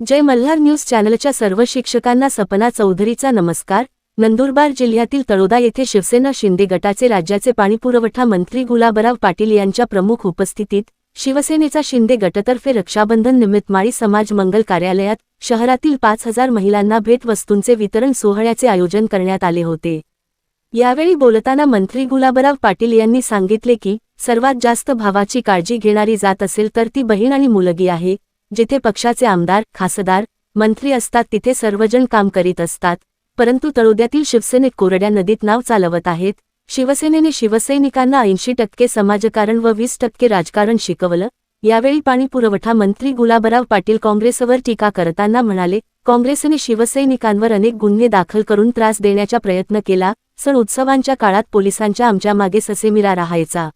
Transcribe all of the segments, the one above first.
जय Malhar news चॅनलच्या सर्व शिक्षकांना सपना चौधरीचा नमस्कार. नंदुरबार जिल्ह्यातील तळोदा येथे शिवसेना शिंदे गटाचे राज्याचे पाणीपुरवठा मंत्री गुलाबराव पाटील यांच्या प्रमुख उपस्थितीत शिवसेनेचा शिंदे गटतर्फे रक्षाबंधन निमित्त माळी समाज मंगल कार्यालयात शहरातील पाच हजार महिलांना भेटवस्तूंचे वितरण सोहळ्याचे आयोजन करण्यात आले होते. यावेळी बोलताना मंत्री गुलाबराव पाटील यांनी सांगितले की सर्वात जास्त भावाची काळजी घेणारी जात असेल तर ती बहीण आणि मुलगी आहे जिथे पक्षाचे आमदार खासदार मंत्री असतात तिथे सर्वजण काम करीत असतात. परंतु तळोद्यातील शिवसेनेत कोरड्या नदीत नाव चालवत आहेत. शिवसेनेने शिवसैनिकांना ऐंशी टक्के समाजकारण व वीस टक्के राजकारण शिकवलं. यावेळी पाणीपुरवठा मंत्री गुलाबराव पाटील काँग्रेसवर टीका करताना म्हणाले काँग्रेसने शिवसैनिकांवर अनेक गुन्हे दाखल करून त्रास देण्याचा प्रयत्न केला. सण उत्सवांच्या काळात पोलिसांच्या आमच्या मागे ससेमिरा राहायचा.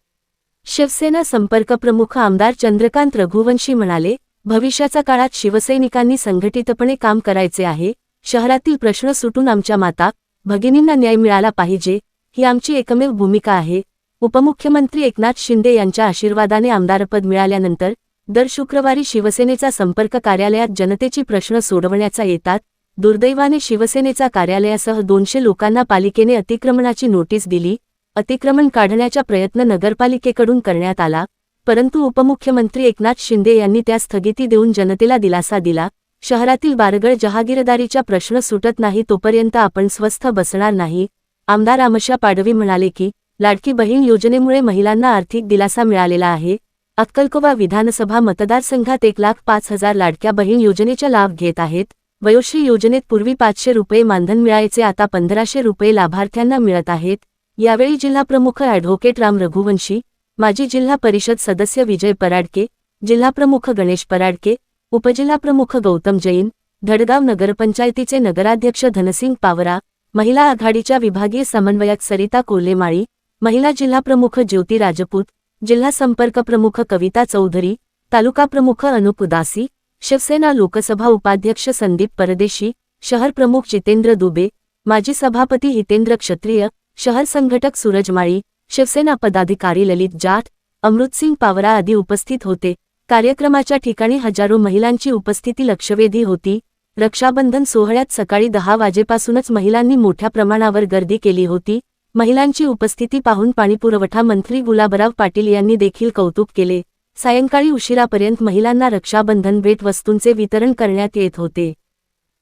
शिवसेना संपर्क प्रमुख आमदार चंद्रकांत रघुवंशी म्हणाले भविष्याच्या काळात शिवसैनिकांनी संघटितपणे काम करायचे आहे शहरातील प्रश्न सुटून आमच्या माता भगिनींना न्याय मिळाला पाहिजे ही आमची एकमेव भूमिका आहे उपमुख्यमंत्री एकनाथ शिंदे यांच्या आशीर्वादाने आमदारपद मिळाल्यानंतर दर शुक्रवारी शिवसेनेचा संपर्क कार्यालयात जनतेची प्रश्न सोडवण्याचा येतात दुर्दैवाने शिवसेनेचा कार्यालयासह दोनशे लोकांना पालिकेने अतिक्रमणाची नोटीस दिली अतिक्रमण काढण्याचा प्रयत्न नगरपालिकेकडून करण्यात आला परंतु उपमुख्यमंत्री एकनाथ शिंदे यांनी त्या स्थगिती देऊन जनतेला दिलासा दिला शहरातील बारगळ जहागीरदारीचा प्रश्न सुटत नाही तोपर्यंत आपण स्वस्थ बसणार नाही आमदार आमशा पाडवी म्हणाले की लाडकी बहीण योजनेमुळे महिलांना आर्थिक दिलासा मिळालेला आहे अक्कलकोवा विधानसभा मतदारसंघात एक लाख पाच हजार लाडक्या बहीण योजनेचा लाभ घेत आहेत वयोश्री योजनेत पूर्वी पाचशे रुपये मानधन मिळायचे आता पंधराशे रुपये लाभार्थ्यांना मिळत आहेत यावेळी जिल्हाप्रमुख ॲडव्होकेट राम रघुवंशी माजी जिल्हा परिषद सदस्य विजय पराडके जिल्हाप्रमुख गणेश पराडके उपजिल्हाप्रमुख गौतम जैन धडगाव नगरपंचायतीचे नगराध्यक्ष धनसिंग पावरा महिला आघाडीच्या विभागीय समन्वयक सरिता कोल्हेमाळी महिला जिल्हाप्रमुख ज्योती राजपूत जिल्हा संपर्क प्रमुख कविता चौधरी तालुका प्रमुख अनुप उदासी शिवसेना लोकसभा उपाध्यक्ष संदीप परदेशी शहर प्रमुख जितेंद्र दुबे माजी सभापती हितेंद्र क्षत्रिय शहर संघटक सूरज माळी शिवसेना पदाधिकारी ललित जाट अमृतसिंग पावरा आदी उपस्थित होते. कार्यक्रमाच्या ठिकाणी हजारो महिलांची उपस्थिती लक्षवेधी होती. रक्षाबंधन सोहळ्यात सकाळी दहा वाजेपासूनच महिलांनी मोठ्या प्रमाणावर गर्दी केली होती. महिलांची उपस्थिती पाहून पाणीपुरवठा मंत्री गुलाबराव पाटील यांनी देखील कौतुक केले. सायंकाळी उशिरापर्यंत महिलांना रक्षाबंधन भेटवस्तूंचे वितरण करण्यात येत होते.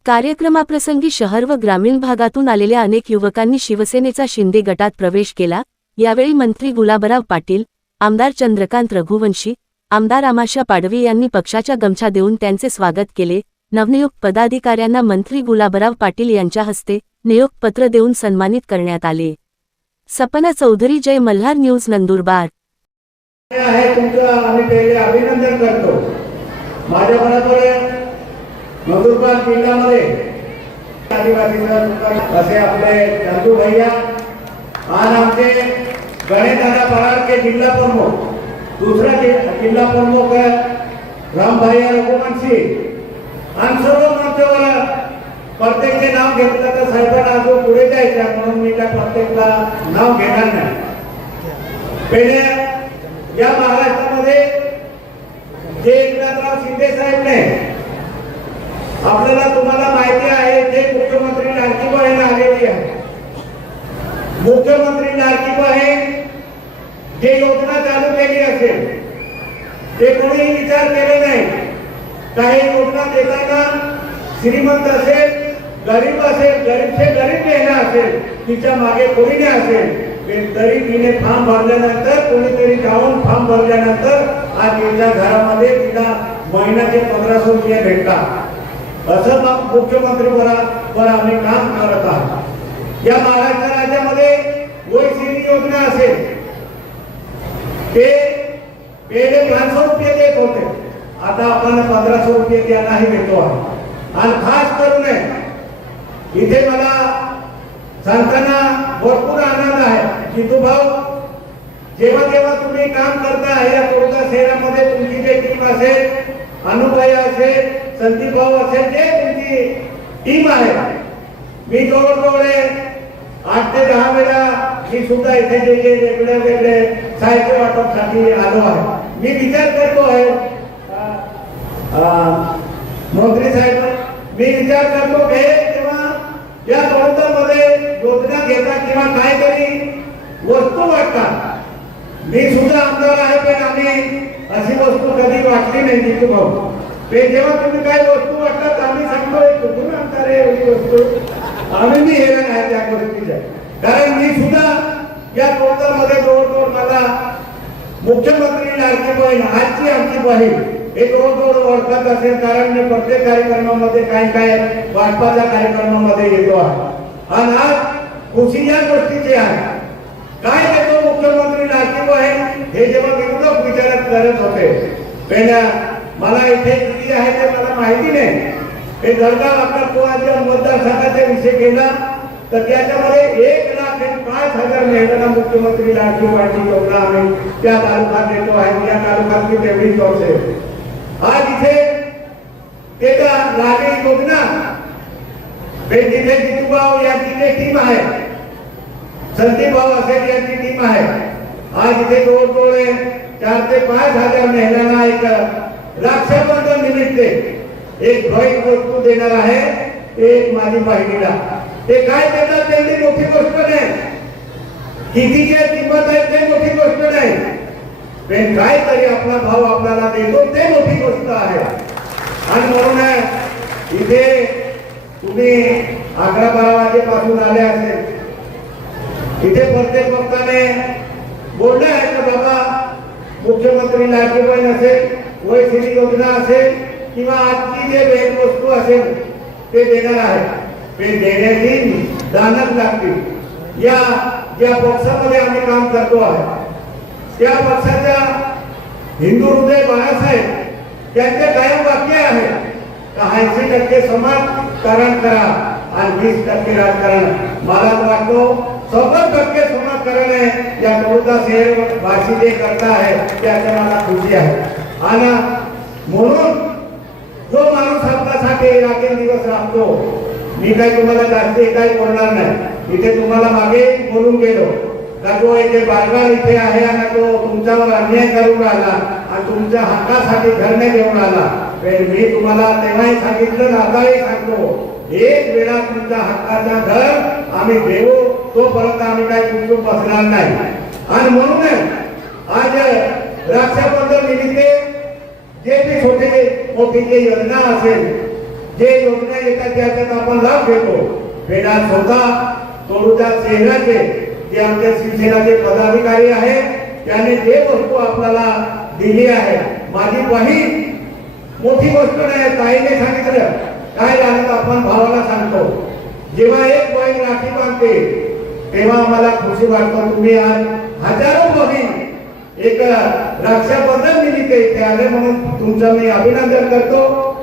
कार्यक्रमाप्रसंगी शहर व ग्रामीण भागातून आलेल्या अनेक युवकांनी शिवसेनेचा शिंदे गटात प्रवेश केला. यावेळी मंत्री गुलाबराव पाटील आमदार चंद्रकांत रघुवंशी आमदार आमाशा पाडवी यांनी पक्षाच्या गमछा देऊन त्यांचे स्वागत केले. नवनियुक्त पदाधिकाऱ्यांना मंत्री गुलाबराव पाटील यांच्या हस्ते नियोगपत्र देऊन सन्मानित करण्यात आले. सपना चौधरी जय मल्हार न्यूज नंदुरबार. अभिनंदन करतो. माझ्या बरोबर नंदुरबार जिल्ह्यामध्ये असे आपले चंदू भैया आज आमचे गणेशदादा पराडके जिल्हा प्रमुख दुसरा जिल्हा प्रमुख रामभाई रघुवंशी आणि सर्व मंचावर प्रत्येकचे नाव घेतलं तर साहेबांना अजून पुढे जायचं म्हणून मी त्या प्रत्येकला नाव घेणार नाही. पहिले या महाराष्ट्रामध्ये जे एकनाथराव शिंदे साहेबने आपल्याला तुम्हाला माहिती आहे ते मुख्यमंत्री लाडकी बहीण आलेली आहे. मुख्यमंत्री लाडकी बहीण जे योजना चालू केली असेल. ते कोणी विचार केले नाही. काही योजना देताना श्रीमंत असेल गरीब असेल गरीबचे गरीब नेला असेल तिच्यामागे कोणी नाही असेल. तरी तिने फॉर्म भरल्यानंतर कोणीतरी जाऊन फॉर्म भरल्यानंतर आज तिच्या घरामध्ये तिला महिन्याचे पंधराशे रुपये भेटतात. असं मुख्यमंत्री मुख्यमंत्री बरं आम्ही काम करत आहोत. या महाराष्ट्र राज्यामध्ये वैश्विक योजना असेल ते पहिले पाचशे रुपये देत होते. आता आपण पंधराशे रुपये त्यांनाही देतो आहे आणि खास करून इथे मला सांगताना भरपूर आनंद आहे की तू भाऊ जेव्हा जेव्हा तुम्ही काम करता या कोरोना शहरामध्ये तुमची जे टीम असेल अनुभाई असेल संदीप भाऊ असेल जे तुमची टीम आहे मी जवळजवळ आठ ते दहा वेळा मी सुद्धा इथे जे जे वेगळे वेगळे साहित्य वाटपसाठी आलो आहे. मी विचार करतो आहे. मंत्री साहेब मी विचार करतो हे तेव्हा या मध्ये योजना घेतात किंवा काहीतरी वस्तू वाटतात मी सुद्धा आमदार आहे पण आम्ही अशी वस्तू कधी वाटली नाही तिथे भाऊ. ते जेव्हा तुम्ही काही वस्तू वाटतात आम्ही सांगतो "हे कुठून आणता रे एवढी वस्तू? आम्ही मी हे आहे त्या गोष्टीच्या. कारण मी सुद्धा या मध्ये जवळजवळ मला मुख्यमंत्री लाडकी बहीण आजची आमची बहीण हे जवळजवळ ओळखत असेल कारण मी प्रत्येक कार्यक्रमामध्ये काही काय वाटपाच्या कार्यक्रमामध्ये येतो आहे. आणि आज खुशी या गोष्टीची आहे. काय देतो मुख्यमंत्री लाडकी बहीण? हे जेव्हा विरोधक विचारात करत होते पहिल्या मला इथे किती आहे ते मला माहिती नाही. हे जळगाव आपल्या पोहाच्या मतदारसंघाचा विषय केला तर त्याच्यामध्ये एक लाख आणि पाच हजार महिलांना मुख्यमंत्री लाडकी बहीण योजना आम्ही त्या तालुक्यात देतो आहे. त्या तालुक्यातली तेवढीच आहे आज इथे ते का लागे योजना. हे जिथे जितूभाऊ यांची जे टीम आहे संदीप भाऊ असेल यांची टीम आहे. आज इथे जवळजवळ चार ते पाच हजार महिलांना एक रक्षाबंधन निमित्त. एक भाई वस्तू देणार आहे एक माझी बहिणीला ते काय देणार त्यांनी मोठी गोष्ट नाही. कितीच्या किंमत आहे ते मोठी गोष्ट नाही. पण काय तरी आपला भाव आपल्याला देतो ते मोठी गोष्ट आहे. आणि म्हणून इथे तुम्ही अकरा बारा वाजेपासून आले असेल. इथे प्रत्येक भक्ताने बोलले आहे का बाबा? मुख्यमंत्री लाडकी असेल वय योजना असेल किंवा आजची जे भेटवस्तू असेल, ते देणार आहे. ते देण्याची दानच लागतील. या, ज्या पक्षामध्ये आम्ही काम करतो आहे, त्या पक्षाच्या हिंदू हृदय बाळासाहेब, त्यांचे कायम वाक्य आहे ऐंशी टक्के समाजकारण करा, आणि वीस टक्के राजकारण. मला वाटतो, सव्वद टक्के समाजकारण आहे या नवदा शहर भाषी जे करता आहे त्याच्या मला खुशी आहे. आणि म्हणून जो माणूस हक्कासाठी राखेल दिवस राहतो मी काही तुम्हाला जास्त काही बोलणार नाही. इथे तुम्हाला मागे बोलून गेलो. का तो इथे बारगाव इथे आहे आणि तो तुमच्यावर अन्याय करून राहिला आणि तुमच्या हक्कासाठी धरणे घेऊन आला मी तुम्हाला तेव्हाही सांगितलं ना आताही सांगतो. एक वेळा तुमच्या हक्काचा घर आम्ही देऊ तोपर्यंत आम्ही काही तुमचं बसणार नाही. आणि म्हणून आज रक्षाबंधन निमित्त जे ते छोटे मोठी जे योजना असेल जे योजना येतात त्याच्यात आपण लाभ घेतो. पेडा स्वतः तोडूच्या शहराचे जे आमच्या शिवसेनाचे पदाधिकारी आहेत त्याने जे वस्तू आपल्याला दिली आहे माझी बहीण मोठी गोष्ट नाही ताईने सांगितलं. काय झालं तर आपण भावाला सांगतो. जेव्हा एक बहीण राखी बांधते तेव्हा आम्हाला खुशी वाटतं तुम्ही आज हजारो बहीण एक रक्षाबंधन निमित्त इथे आले म्हणून तुमचं मी अभिनंदन करतो.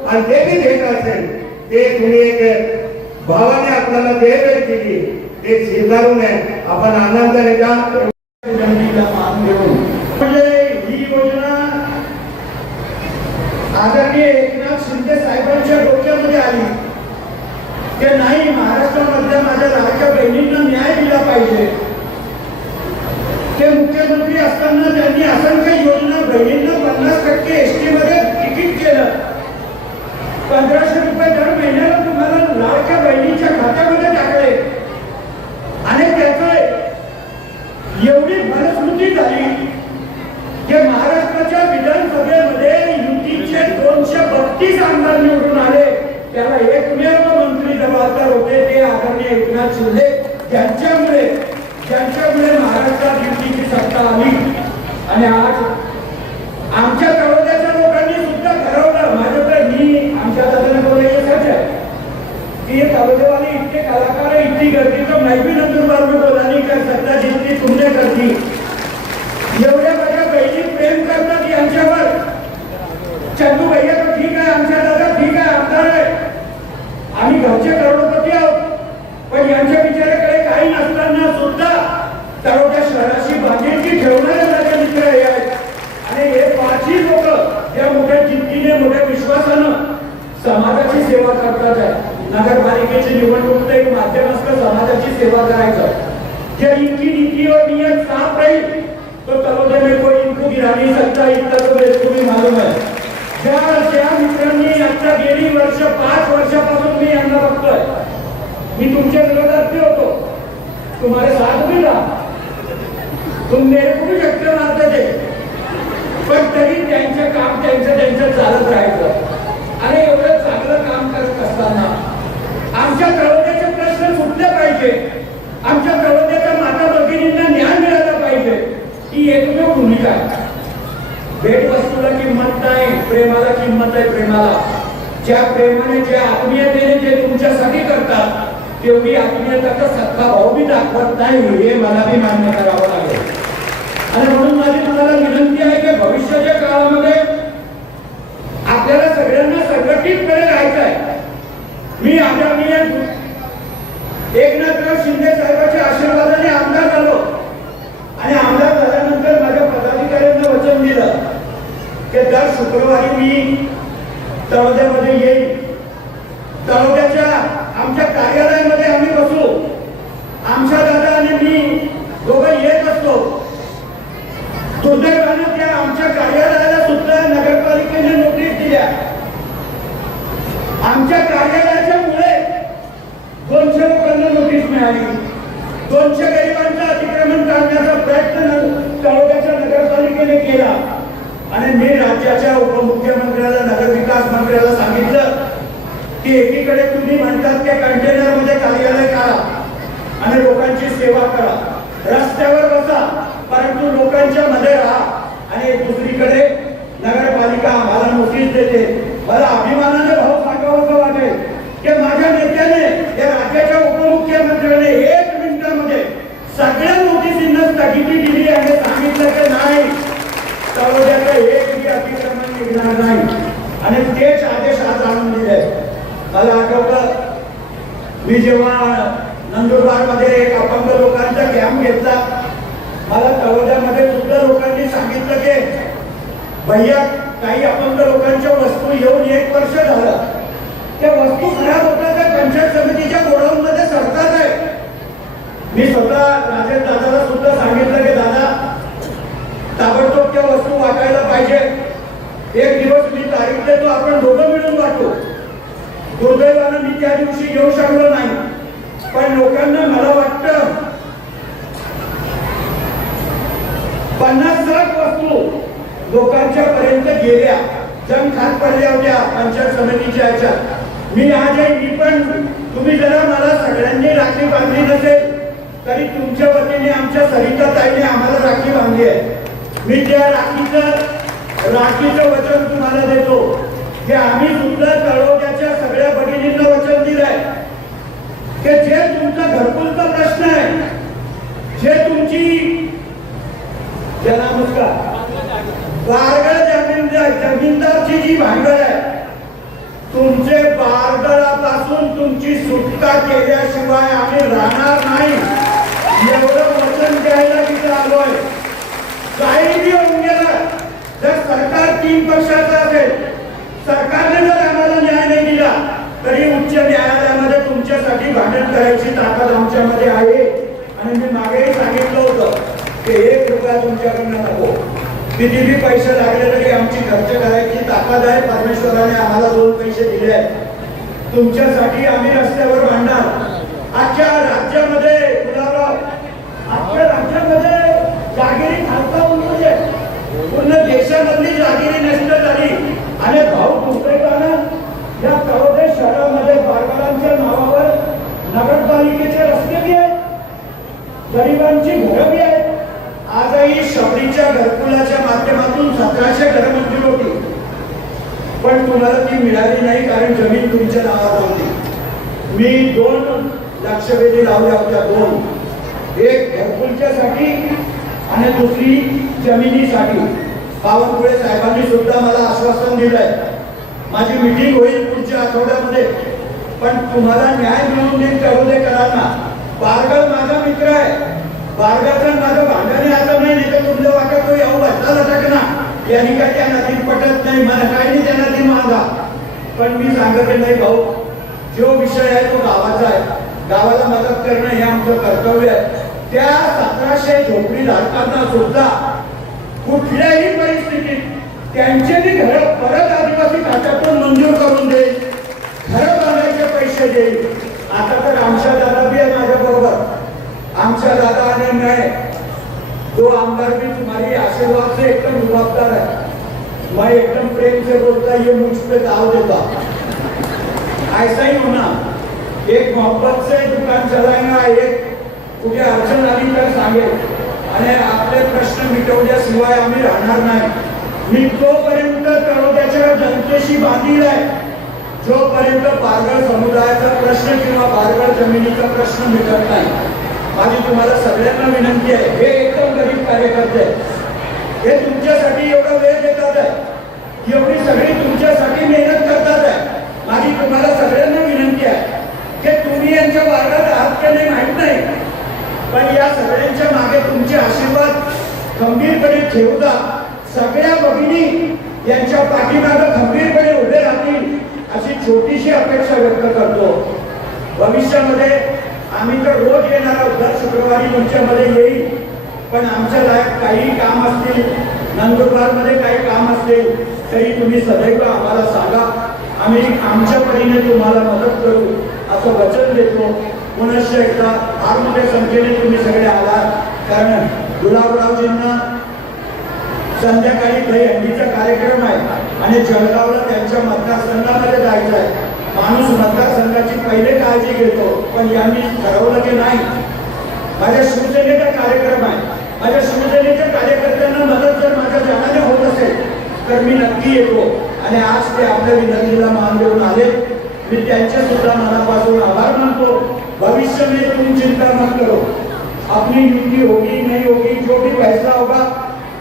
आणि जे बी भेट असेल ते तुम्ही एक भावाने आपल्याला जे भेट दिली ते स्वीकारू नये आपण आनंदाने जा. मान देऊन म्हणजे ही योजना आदरणीय एकनाथ शिंदे साहेबांच्या डोक्यामध्ये आली. की नाही महाराष्ट्रामधल्या माझ्या लाडक्या बहिणींना न्याय दिला पाहिजे. ते मुख्यमंत्री असताना त्यांनी असंख्य योजना बहिणींना पन्नास टक्के एस टी मध्ये तिकीट केलं. पंधराशे रुपये दर महिन्याला तुम्हाला लाडक्या बहिणीच्या खात्यामध्ये टाकले. आणि त्याचं एवढी फलश्रुती झाली की महाराष्ट्राच्या विधानसभेमध्ये युतीचे दोनशे बत्तीस आमदार निवडून आले. त्याला एकमेव मंत्री जबाबदार होते ते आदरणीय एकनाथ शिंदे. यांच्यामुळे ज्यांच्यामुळे महाराष्ट्रात युतीची सत्ता आली. आणि आज आमच्या तळोद्याच्या लोकांनी सुद्धा ठरवलं माझ्याकडे मी आमच्या दादाने बोलले सच आहे कि ये तलोदे वाले इतने कलाकार है इतनी गर्दी तो मैं भी नंदुरबार में बोला नहीं कर सकता जितनी तुमने कर दी एवढ्या माझ्या बहिणी प्रेम करतात यांच्यावर चंदू भैया तो ठीक आहे आमच्या दादा ठीक आहे आमदार आहे आम्ही घरचे करोडपती आहोत पण यांच्या विचाराकडे काही नसताना सुद्धा तळोट्या शहराशी बांधिलकी ठेवणारे माझे मित्र हे आहेत आणि हे पाचही लोक या मोठ्या जिद्दीने मोठ्या विश्वासानं समाजाची सेवा करतात आहे नगरपालिकेची निवडणूक तर एक माध्यम असतं समाजाची सेवा करायचं जर इनकी नीति और नियत साफ रही तो तलोदे में कोई इनको गिरा नहीं सकता इतना तो मेरे को भी मालूम है ज्या ज्या मित्रांनी आता गेली वर्ष पाच वर्षापासून मी यांना बघतोय मी तुमच्या विरोधात बी होतो तुम्हाला साथ दिला तुम मेरे को भी शक्य मानता थे। पण तरी त्यांचं काम त्यांचं त्यांचं चालत राहायचं। आणि एवढं चांगलं काम करत असताना आमच्या तळोद्याचे प्रश्न सुटले पाहिजे. आमच्या तळोद्याच्या माता भगिनींना ज्ञान मिळालं पाहिजे. ही एकमेव भूमिका आहे. भेटवस्तूला किंमत नाही प्रेमाला किंमत आहे प्रेमाला. ज्या प्रेमाने ज्या आत्मीयतेने जे तुमच्यासाठी करतात तेवढी आत्मीयता सत्ता सख्खा भाऊ मी दाखवत नाही हो, हे मला बी मान्य करावं लागेल. आणि म्हणून माझी तुम्हाला विनंती आहे की भविष्याच्या काळामध्ये आपल्याला सगळ्यांना संघटितपणे राहायचं आहे. मी आदरणीय एकनाथराव शिंदे साहेबांच्या आशीर्वादाने आमदार झालो. आणि आमदार झाल्यानंतर माझ्या पदाधिकाऱ्यांना वचन दिलं की दर शुक्रवारी मी तळोद्यामध्ये येईल तळोद्याच्या आमच्या कार्यालयात आम्ही बसू आमच्या दादा आणि मी दोघं येत असतो दुर्दैवानं त्या आमच्या कार्यालयाला सुद्धा नगरपालिकेने नोटीस दिल्या आमच्या कार्यालयाच्या मुळे दोनशे लोकांना नोटीस मिळाली दोनशे गरिबांचं अतिक्रमण करण्याचा प्रयत्न न- तालुक्याच्या नगरपालिकेने केला. आणि मी राज्याच्या उपमुख्यमंत्र्याला नगरविकास मंत्र्याला सांगितलं की एकीकडे तुम्ही म्हणतात की कंटेनरमध्ये कार्यालय करा आणि लोकांची सेवा करा. रस्त्यावर बसा परंतु लोकांच्या मध्ये राहा. आणि दुसरीकडे नगरपालिका आम्हाला नोटीस देते. मला अभिमानाने भाऊ सांगावं वाटेल की माझ्या नेत्याने या राज्याच्या उपमुख्यमंत्र्याने एक मिनिटामध्ये सगळ्या नोटीसींना स्थगिती दिली आणि सांगितलं की नाही तळोद्याचं एकही अतिक्रमण निघणार नाही. आणि तेच आदेश आज आणून दिले मला आठवतं मी जेव्हा नंदुरबारमध्ये एक अपंग लोकांचा कॅम्प घेतला मला तळोद्यामध्ये सुद्धा लोकांनी सांगितलं की भैया काही अपंग लोकांच्या वस्तू येऊन एक वर्ष झालं त्या वस्तू खराब होतात त्या पंचायत समितीच्या गोडाऊन मध्ये सरतात आहे मी स्वतः राजेश दादाला सुद्धा सांगितलं की दादा ताबडतोब त्या वस्तू वाटायला पाहिजे एक दिवस मी तारीख देतो आपण दोघं मिळून वाटू दुर्दैवानं मी त्या दिवशी येऊ शकलो नाही. पण लोकांना मला वाटतं पन्नास लाख वस्तू लोकांच्या पर्यंत गेल्या. जण खात पडल्या होत्या पंचायत समितीच्या ह्याच्यात. मी आज आहे मी पण तुम्ही जरा मला सगळ्यांनी राखी बांधली नसेल तरी तुमच्या वतीने आमच्या सरिता ताईने आम्हाला राखी बांधली आहे. मी त्या राखीचं राखीचं वचन तुम्हाला देतो. की आम्ही सुद्धा तळोद्याच्या सगळ्या भगिनींना वचन दिलंय. की जे तुमचा घरकुलचा प्रश्न आहे जे तुमची ज्याला जमीनदारची जी भांडवल आहे तुमचे बारगळापासून तुमची सुटका केल्याशिवाय आम्ही राहणार नाही. एवढं वचन द्यायला तिथं आलोय. काही बी होऊन गेलं जर सरकार तीन पक्षाचं असेल सरकारने जर आम्हाला न्याय नाही दिला तरी उच्च न्यायालयामध्ये तुमच्यासाठी भांडण करायची ताकद आमच्यामध्ये आहे. आणि मी मागेही सांगितलं होतं की एक रुपया तुमच्याकडनं नको. किती बी पैसे लागले तरी आमची खर्च करायची ताकद आहे. परमेश्वराने आम्हाला दोन पैसे दिले आहेत. तुमच्यासाठी आम्ही रस्त्यावर भांडणार. आजच्या राज्यामध्ये गुलाबराव आजच्या राज्यामध्ये जागिरी खालचा म्हणजे पूर्ण देशामधली जागिरी नष्ट झाली आणि भाऊ दुसरेकानं या तळोदे शहरामध्ये बारबारांच्या नावावर नगरपालिकेचे रस्ते बी आहेत गरिबांची घरं बी आहेत आजही शबरीच्या घरकुलाच्या माध्यमातून सतराशे घरं मंजूर होती पण तुम्हाला ती मिळाली नाही कारण जमीन तुमच्या नावावर होती मी दोन लक्षवेधी लावल्या होत्या दोन एक घरकुलच्यासाठी आणि दुसरी जमिनीसाठी बावनकुळे साहेबांनी सुद्धा मला आश्वासन दिलंय माझी मिटिंग होईल पुढच्या आठवड्यामध्ये पण तुम्हाला न्याय मिळवून देईल तळोदेकरांना बारगळ माझा मित्र आहे माझं भांडणे आता नाही नाही तर तुमचं वाटत तो येऊ बसला टाकना यांनी काय त्या नदीत पटत नाही. मला काय नाही त्या नदी माझा. पण मी सांगत नाही भाऊ जो विषय आहे तो गावाचा आहे. गावाला मदत करणं हे आमचं कर्तव्य आहे. त्या सतराशे झोपडी धारकांना सुद्धा कुठल्याही परिस्थितीत त्यांचे बी घर परत आदिवासी खात्यातून मंजूर करून देईल घर बांधायचे पैसे देईल आता तर आमच्या दादा बी आहे माझ्या आमच्या दादा आणि मैं दो आमदार भी तुम्हारी आशीर्वाद से एकदम जवाबदार है मैं एकदम प्रेम से बोलता ये मुझ पे दाव देता. ऐसा ही होना. एक मोहब्बत से दुकान चलाएगा एक कुठे अडचण आली तर सांगेल. आणि आपले प्रश्न मिटवल्याशिवाय आम्ही राहणार नाही. मी तोपर्यंत तळोद्याच्या जनतेशी बांधील आहे. जोपर्यंत पारगळ समुदायाचा प्रश्न किंवा पारगळ जमिनीचा प्रश्न मिटत नाही. माझी तुम्हाला सगळ्यांना विनंती आहे हे एकदम गरीब कार्यकर्ते हे तुमच्यासाठी एवढा वेळ देतात आहे. एवढी सगळी तुमच्यासाठी मेहनत करतात आहे. माझी तुम्हाला सगळ्यांना विनंती आहे. की तुम्ही यांच्या मार्गात आहात का नाही माहीत नाही. पण या सगळ्यांच्या मागे तुमचे आशीर्वाद खंबीरपणे ठेवता सगळ्या भगिनी यांच्या पाठीमागं खंबीरपणे उभे राहतील अशी छोटीशी अपेक्षा व्यक्त करतो. भविष्यामध्ये आम्ही तर रोज येणार आहोत दर शुक्रवारी तुमच्यामध्ये येईल. पण आमच्या लायक काही काम असतील नंदुरबारमध्ये काही काम असेल तरी तुम्ही सदैव आम्हाला सांगा. आम्ही आमच्या परीने तुम्हाला मदत करू असं वचन देतो. पुनश्च एकदा फार मोठ्या संख्येने तुम्ही सगळे आलात. कारण गुलाबरावजींना संध्याकाळी दही हंडीचा कार्यक्रम आहे आणि जळगावला त्यांच्या मतदारसंघामध्ये जायचं आहे. माणूस मतदारसंघाची पहिले काळजी घेतो पण यांनी ठरवलं की नाही. माझ्या शिवसेनेचा कार्यक्रम आहे. माझ्या शिवसेनेच्या कार्यकर्त्यांना मदत जर माझ्या जनाने होत असेल तर मी नक्की येतो. आणि आज ते आपल्या विनंतीला मान देऊन आले मी त्यांचे सुद्धा मनापासून आभार मानतो भविष्य में तुम चिंता मत करो अपनी युति होगी नहीं होगी जो भी फैसला होगा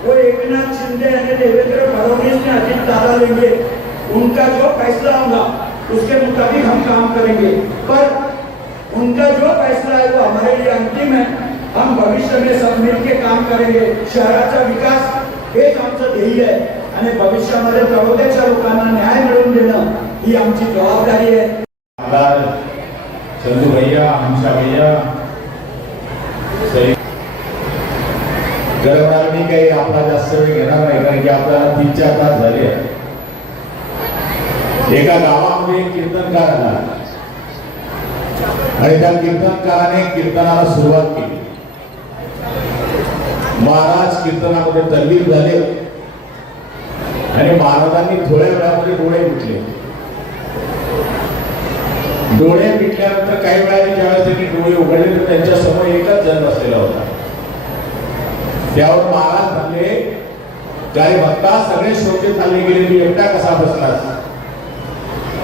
वो एकनाथ शिंदे और देवेंद्र फडणवीस ने अजीत दादा लेंगे उनका जो फैसला होगा उसके मुताबिक हम काम करेंगे पर उनका जो फैसला है वो हमारे लिए अंतिम है हम भविष्य में सब मिलके काम करेंगे शहराचा विकास हेच आमचं ध्येय आहे आणि भविष्यामध्ये तळोद्याच्या लोकांना न्याय मिळवून देणं ही आमची जबाबदारी आहे आमदार चंदू भैया हंसा भैया सई गरबडाला मी काही आपला जास्त वेळ घेणार नाही कारण की आपल्याला तीन चार तास झाले आहेत. एका गावामध्ये एक कीर्तनकार आला आणि त्या कीर्तनकाराने कीर्तनाला सुरुवात केली. महाराज कीर्तनामध्ये तल्लीन झाले. आणि महाराजांनी थोड्या वेळामध्ये डोळे मिटले. डोळे मिटल्यानंतर काही वेळाने ज्यावेळेस त्यांनी डोळे उघडले तर त्यांच्यासमोर एकच जण बसलेला होता. त्यावर महाराज म्हणले काही भक्ता सगळे श्रोते चालले गेले मी एकटा कसा बसलास?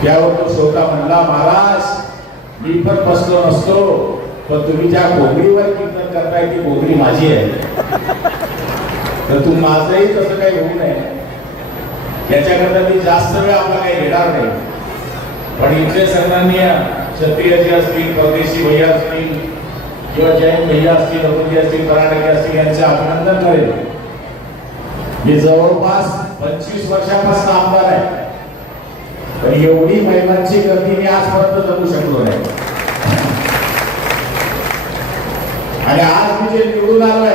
त्यावर तो श्रोता म्हणला महाराज मी पण बसलो नसतो पण तुम्ही ज्या भोगरीवर कीर्तन करताय ती भोगरी माझी आहे. तर तू माझंही तसं काही होऊ नये. याच्याकरता मी जास्त वेळ आपला काही घेणार नाही. पण इथले सर्वांनी क्षत्रियजी असतील परदेशी भैया असतील किंवा जैन भैया असतील अरुंदी असतील कर्नाटकी असतील यांचे अभिनंदन करेल मी जवळपास पंचवीस वर्षापासून आमदार आहे. तर एवढी महिलांची गर्दी मी आजपर्यंत जगू शकलो नाही. आणि आज मी जे निवडून आलोय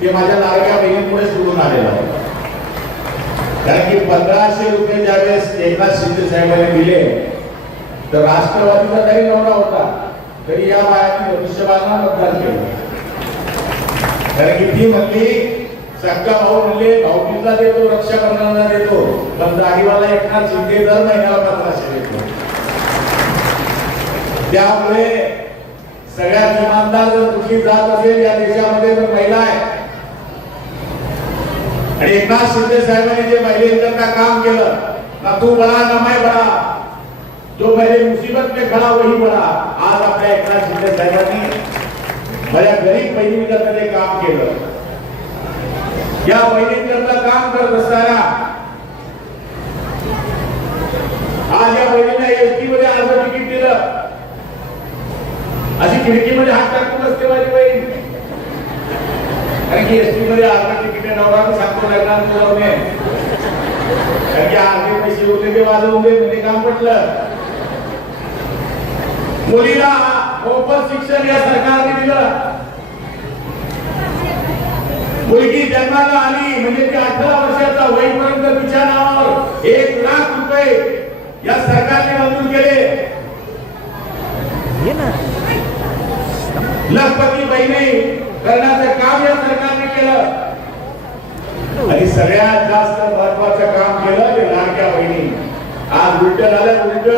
ते माझ्या लाडक्या बहिणीमुळेच निवडून आलेलं आहे. कारण की पंधराशे रुपये ज्यावेळेस एकनाथ शिंदे साहेबांनी दिले तर राष्ट्रवादीचा जरी नवरा होता तरी या बायाने मनुष्यबाला मतदान केलं. कारण की ती म्हणली सक्का भाऊ म्हणले भाऊबीजला देतो रक्षाबंधनाला देतो. पण दाढीवाला एकनाथ शिंदे दर महिन्याला पंधराशे देतो. त्यामुळे सगळ्यात इमानदार जर कुठली जात असेल या देशामध्ये तर महिला आहे. आणि एकनाथ शिंदे साहेबांनी जे महिलेकरता काम केलं ना तू बडा ना मैं बडा जो पहिले मुसीबत में खड़ा वही बडा आज आपल्या एकनाथ शिंदे साहेबांनी माझ्या गरीब बहिणीकरता ते काम केलं. या बहिणीकरता काम करत असताना आज या बहिणीला एसटी मध्ये अर्ज तिकीट दिलं. अशी खिडकीमध्ये हात टाकून असते माझी बहीण. कारण की एसटी मध्ये अर्ध तिकीट नवरा सांगतो लग्नात बोलावणे कारण की अर्धे पैसे होते ते वाजवून दे म्हणजे काम पटलं. मुलीला मोफत शिक्षण या सरकारने दिलं. मुलगी जन्माला आली म्हणजे ती अठरा वर्षाचा होईपर्यंत बिचारा या सरकारने मंजूर केले. लखपती बहिणी करण्याचं काम या सरकारने केलं. आणि सगळ्यात जास्त महत्वाचं काम केलं ते लाडक्या बहिणी. आज उलट झालं उलट.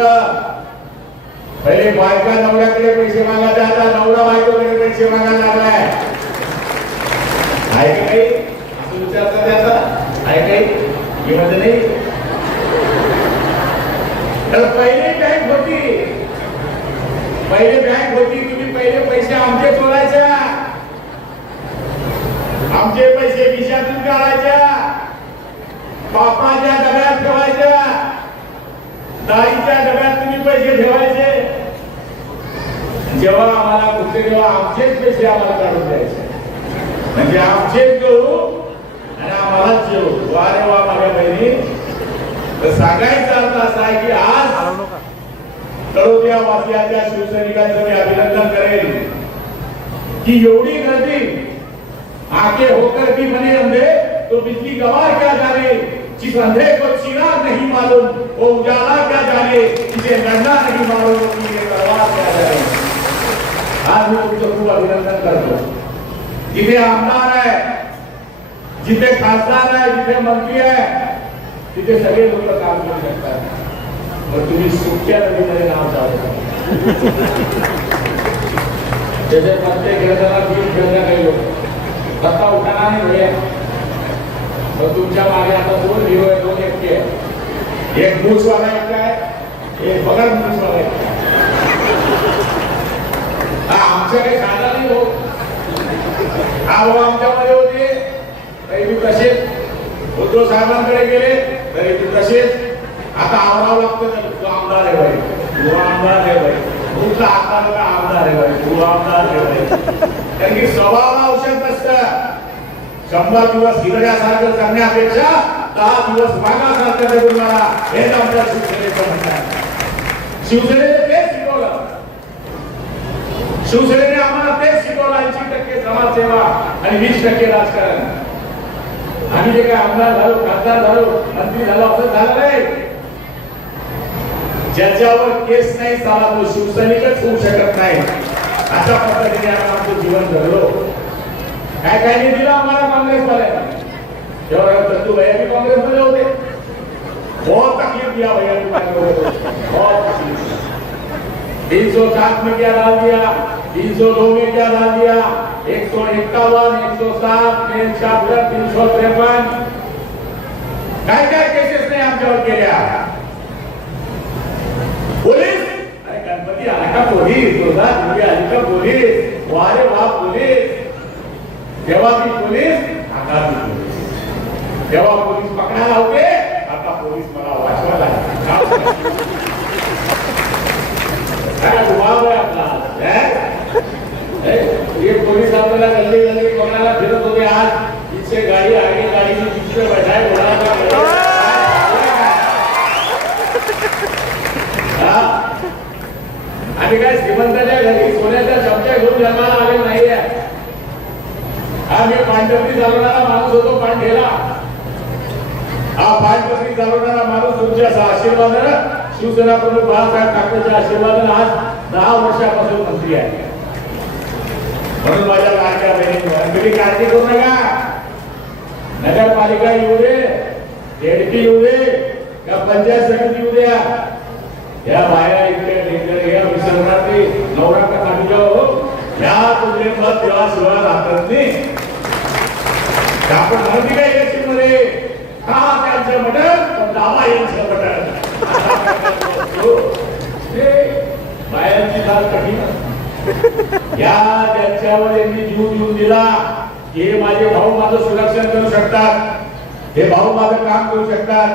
पहिले बायका नवऱ्याकडे पैसे मागायला आता नवरा बायकोकडे पैसे मागायला लागलाय आहे का काही असं विचारता त्याचा आहे काही हे म्हणजे नाही. तर पहिले बँक होती. पहिले बँक होती. तुम्ही पहिले पैसे आमचे चोरायच्या आमचे पैसे खिशातून काढायच्या पापाच्या डब्यात ठेवायच्या दाईच्या डब्यात तुम्ही पैसे ठेवायचे. जेव्हा आम्हाला कुठे जेव्हा आमचेच पैसे आम्हाला काढून द्यायचे. म्हणजे आमचे गळू आणि आम्हालाच जेवू. वारे वा माझ्या बहिणी. तर सांगायचा अर्थ असा आहे की आज तळोद्या वासियाच्या शिवसैनिकांचं मी अभिनंदन करेल की एवढी गर्दी आके होकर भी बने अंधे तो बिजली गवार क्या जाने? जिस अंधे को चीना नहीं मालूम वो उजाला क्या जाने? जिसे लड़ना नहीं मालूम ये तलवार क्या जाने। आज मी तुमचं खूप अभिनंदन करतो जिथे आमदार आहे, जिथे खासदार आहे, जिथे मंत्री आहे, तिथे सगळे लोक काम करू शकतात. पण तुम्ही सुट्ट्या नदीमध्ये नाव चालवता जैसे पत्ते खेळताना बीज खेळता काही लोक. पत्ता उठाना नाही भैया. पण तुमच्या मागे आता दोन हिरो आहे दोन एकटे आहे एक मूछवाला एक आहे, एक बगर मूछवाला एक आहे. हा आमच्या काही साधा नाही हो हा बाबा आमच्यामध्ये होते तरी मी तसेच उद्धव साहेबांकडे गेले तरी ते तसेच आता आवडावं लागतं तर तू आमदार आहे भाई तू आमदार आहे भाई तुमचा हाताला आमदार आहे भाई तू आमदार आहे भाई कारण की स्वभाव औषध नसतं. शंभर दिवस हिरड्यासारखं करण्यापेक्षा दहा दिवस मागासारखं करून मला हेच आमच्या शिवसेनेचं म्हणणं आहे. शिवसेनेचं तेच शिकवलं शिवसेनेने आम्हाला तेच शिकवलं ऐंशी टक्के समाजसेवा आणि वीस टक्के राजकारण. आम्ही जे काय आमदार झालो खासदार झालो मंत्री झालो असं झालं नाही. ज्याच्यावर केस नाही झाला तो शिवसैनिकच होऊ शकत नाही. अशा पद्धतीने आम्ही आमचं जीवन जगलो काय काय नाही दिलं आम्हाला काँग्रेसवाल्यांना. जेव्हा दत्तू भैया भी कांग्रेस होते. बहुत तकलीफ दिया भैया बहुत तकलीफ. तीन सौ सात में क्या डाल दिया तीन सौ दो में क्या डाल दिया एक सौ इक्यावन एक सौ सात तीन चौहत्तर तीन सौ त्रेपन। काय काय केसेस नाही आमच्यावर केल्या? पोलीस? अरे गणपती आला का पोलीस? दुर्गा देवी आली का पोलीस? वारे वा पोलीस? जेव्हा मी पोलीस आता मी पोलीस जेव्हा पोलीस पकडायला होते आता पोलीस मला वाचवायला आहे. काय स्वभाव आहे आपला हे? हे? ये पोलीस आपल्याला गल्ली गल्ली पकडायला फिरत होते आज पीछे गाडी आगे गाडी में पीछे बैठाए बोला आम्ही काय श्रीमंताच्या घरी सोन्याच्या चमच्या घेऊन जन्माला आले नाही आहे आम्ही पांढरती चालवणारा माणूस होतो पांढेला हा पांढरती चालवणारा माणूस तुमच्या आशीर्वादानं शिवसेना प्रमुख बाळासाहेब ठाकरेच्या आशीर्वादानं आज दहा वर्षापासून मंत्री आहे म्हणून माझ्या लाडक्या बहिणी तुम्ही काळजी करू नका नगरपालिका येऊ दे देडकी येऊ दे का पंचायत समिती येऊ द्या या बाया इतके डेंजर या विसरणार्थी नवरा का काढू जाओ या तुझे मत देवाशिवाय राहतात नाही आपण म्हणते काय इलेक्शनमध्ये का त्यांचं बटन पण दावा यांचं बटन. हो. हे. बायांची फार कठीण या ज्यांच्यावर यांनी जीव देऊन दिला हे माझे भाऊ माझं सुरक्षण करू शकतात. हे भाऊ माझं काम करू शकतात.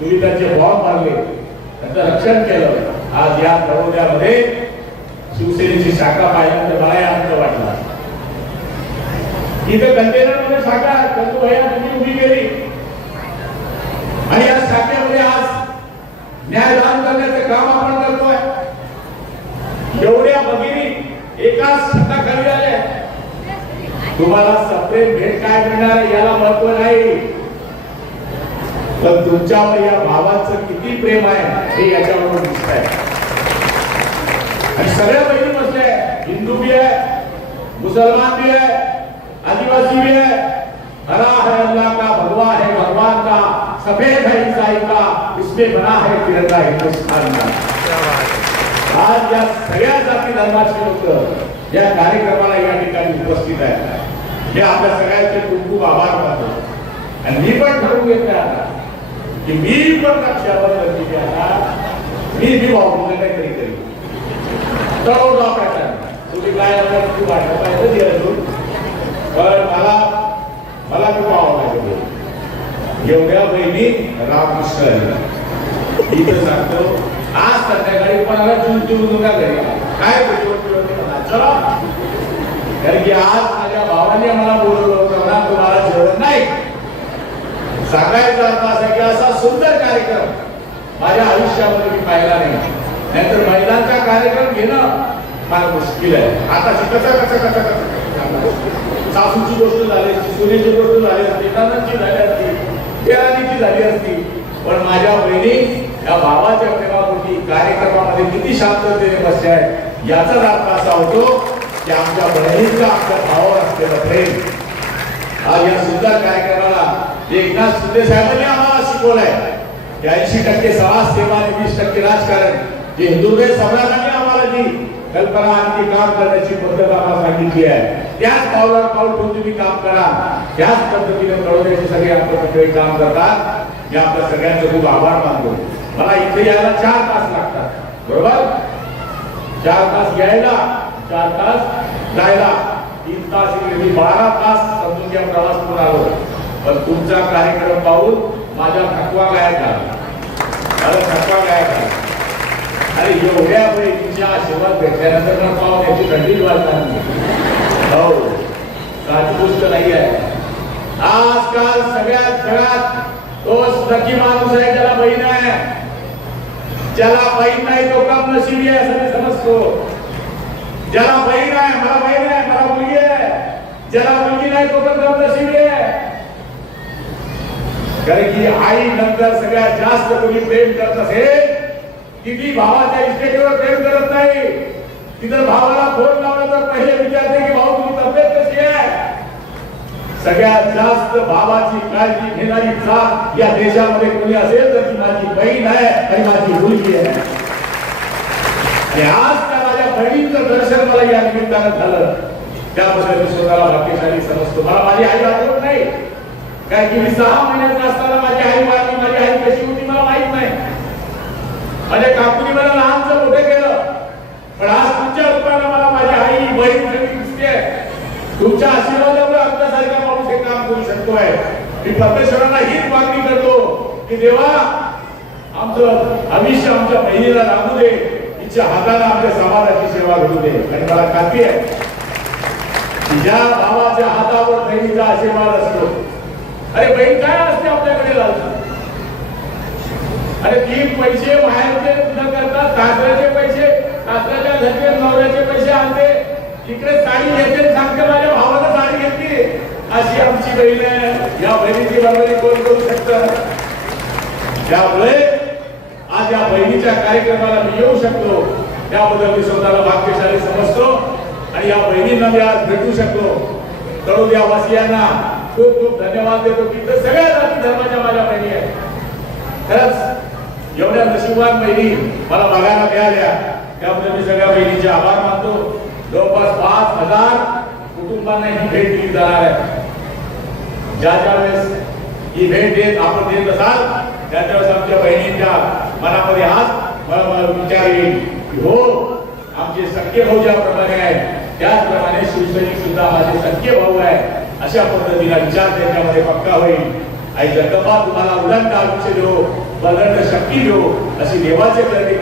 तुम्ही त्यांचे भाव मारले. त्यांचं रक्षण केलं. आज या तळोद्यामध्ये शिवसेनेची शाखा पाहिल्यानंतर मला या आनंद वाटला. इथे कंटेनरमध्ये शाखा चंदू भैया तुम्ही उभी केली. आणि या शाखेमध्ये आज न्याय दान करण्याचं काम आपण करतोय. एवढ्या भगिनी एकाच छताखाली आल्या. तुम्हाला सप्रेम भेट काय मिळणार आहे याला महत्त्व नाही. पण तुमच्यावर या भावाचं किती प्रेम आहे हे याच्यावरून दिसत आहे आणि सगळ्या बहिणी बसल्या आहे. हिंदू भी आहे मुसलमान भी आहे आदिवासी भी है हरा है अल्लाह का भगवा है भगवान का सफेद है ईसाई का इसमें बना है तिरंगा हिंदुस्तान का। आज या सगळ्या जाती धर्माचे लोक या कार्यक्रमाला या ठिकाणी उपस्थित आहेत. मी आपल्या सगळ्यांचे खूप खूप आभार मानतो. आणि मी पण ठरवून घेतले आता की मी पण रक्षाबंधन केली आता मी मी भाऊ काहीतरी करेन. तळवडा प्रकार तुम्ही काय म्हणता तू वाटत पाहिजे अजून पण मला मला खूप आवडायचं एवढ्या बहिणी रामकृष्ण इथं सांगतो आज संध्याकाळी कोणाला चूल चुरू नका घरी काय चला कारण की आज माझ्या भावाने मला बोलवलं होतं ना तुम्हाला जेवण नाही सांगायचं अर्थ असा की असा सुंदर कार्यक्रम माझ्या आयुष्यामध्ये मी पाहिला नाही नाहीतर महिलांचा कार्यक्रम घेणं फार मुश्किल आहे. आता कसं कसं कसा कसा सासूची गोष्ट झाली असती सुनेची गोष्ट झाली असती नंदांची झाली असती देराणीची झाली असती. पण माझ्या बहिणी या भावाच्या प्रेमापोटी कार्यक्रमामध्ये किती शांततेने बसल्या आहेत याचाच अर्थ असा होतो की आमच्या बहिणींचा आमच्या भावावर असलेलं प्रेम. आज या सुद्धा कार्यक्रमाला एकनाथ शिंदे साहेबांनी आम्हाला शिकवलंय. ऐंशी टक्के समाज सेवा आणि वीस टक्के राजकारण. जे हिंदुर्गे सम्राटांनी आम्हाला जी कल्पना आणखी काम करण्याची पद्धत आम्हाला सांगितली आहे त्याच पावलावर पाऊल ठेवून तुम्ही काम करा. त्याच पद्धतीने कळवण्याचे सगळे आपल्या मंडळी काम करतात. मी आपल्या सगळ्यांचे खूप आभार मानतो. मला इथे यायला चार तास लागतात. बरोबर? चार तास यायला चार तास जायला. तीन तास इकडे मी बारा तास समजून घ्या प्रवास करून आलो. पण तुमचा कार्यक्रम पाहून माझा थकवा गायब झाला. माझा थकवा गायब झाला. अरे एवढ्या तुमच्या आशीर्वाद भेटल्यानंतर मला पाहून याची थंडी वाजणार नाही हो साधी गोष्ट नाही आहे आजकाल सगळ्यात जगात तोच नक्की माणूस आहे, ज्याला बहीण आहे. ज्याला बहीण नाही तो कम नशिबी आहे, असं मी समजतो. ज्याला बहीण आहे, मला बहीण आहे, मला मुलगी आहे. ज्याला मुलगी नाही तो पण कम नशिबी आहे. कारण की आई नंतर सगळ्यात जास्त कोणी प्रेम करत असेल की ती भावाच्या इस्टेटीवर प्रेम करत नाही. तिथं भावाला फोन लावला तर पहिले विचारते की भाऊ तुझी तब्येत कशी आहे? सगळ्यात जास्त भावाची काळजी घेणारी जात या देशामध्ये कोणी असेल तर ती माझी बहीण आहे आणि माझी मुलगी आहे. आणि आज त्या माझ्या बहिणीचं दर्शन मला या निमित्तानं झालं. त्याबद्दल मी स्वतःला भाग्यशाली समजतो. मला माझी आई आठवत नाही. कारण की मी सहा महिन्याचा असताना माझी आई वाढली माझी आई कशी होती मला माहीत नाही. माझ्या काकूने मला लहानचं मोठं केलं. पण आज तुमच्या रूपानं मला माझी आई बहीण सगळी दिसते. तुमच्या आशीर्वादामुळे आमच्यासारखा माणूस हे काम करू शकतोय. मी परमेश्वरांना हीच मागणी करतो की देवा आमचं आयुष्य आमच्या बहिणीला लागू दे. तिच्या हाताला आमच्या समाजाची सेवा घडू दे. आणि मला खात्री आहे तिच्या ज्या भावाच्या हातावर बहिणीचा आशीर्वाद असतो अरे बहीण काय असते आपल्याकडे लावतो अरे ती पैसे बाहेरचे न करता सासऱ्याचे पैसे सासऱ्याच्या घरचे नवऱ्याचे पैसे आणते. इकडे साडी घ्यायचे सांगते माझ्या भावाला साडी घेतली. अशी आमची बहीण आहे. या बहिणीची बरोबरी कोण करू शकत? त्यामुळे आज या बहिणीच्या कार्यक्रमाला मी येऊ शकतो. त्याबद्दल मी स्वतःला भाग्यशाली समजतो आणि या बहिणींना मी आज भेटू शकतो. तळोद्या वासियांना खूप खूप धन्यवाद देतो. की सगळ्या जाती धर्माच्या माझ्या बहिणी आहेत. खरंच एवढ्या नशिबान बहिणी मला बघायला मिळाल्या. त्याबद्दल मी सगळ्या बहिणीचे आभार मानतो. जवळपास पाच हजार कुटुंबांना ही भेट दिली जाणार आहे. ज्या ज्या वेळेस ही भेट देत आपण देत असाल त्या त्यावेळेस आमच्या बहिणींच्या मनामध्ये हात मला मला विचार येईल की हो आमचे सख्खे भाऊ ज्याप्रमाणे आहेत त्याचप्रमाणे शिवसैनिक सुद्धा माझे सख्खे भाऊ आहेत अशा पद्धतीला विचार त्याच्यामध्ये पक्का होईल. आई जगदंबा तुम्हाला उलट आयुष्य देऊ badan ka sa kilo kasi diwajak na di.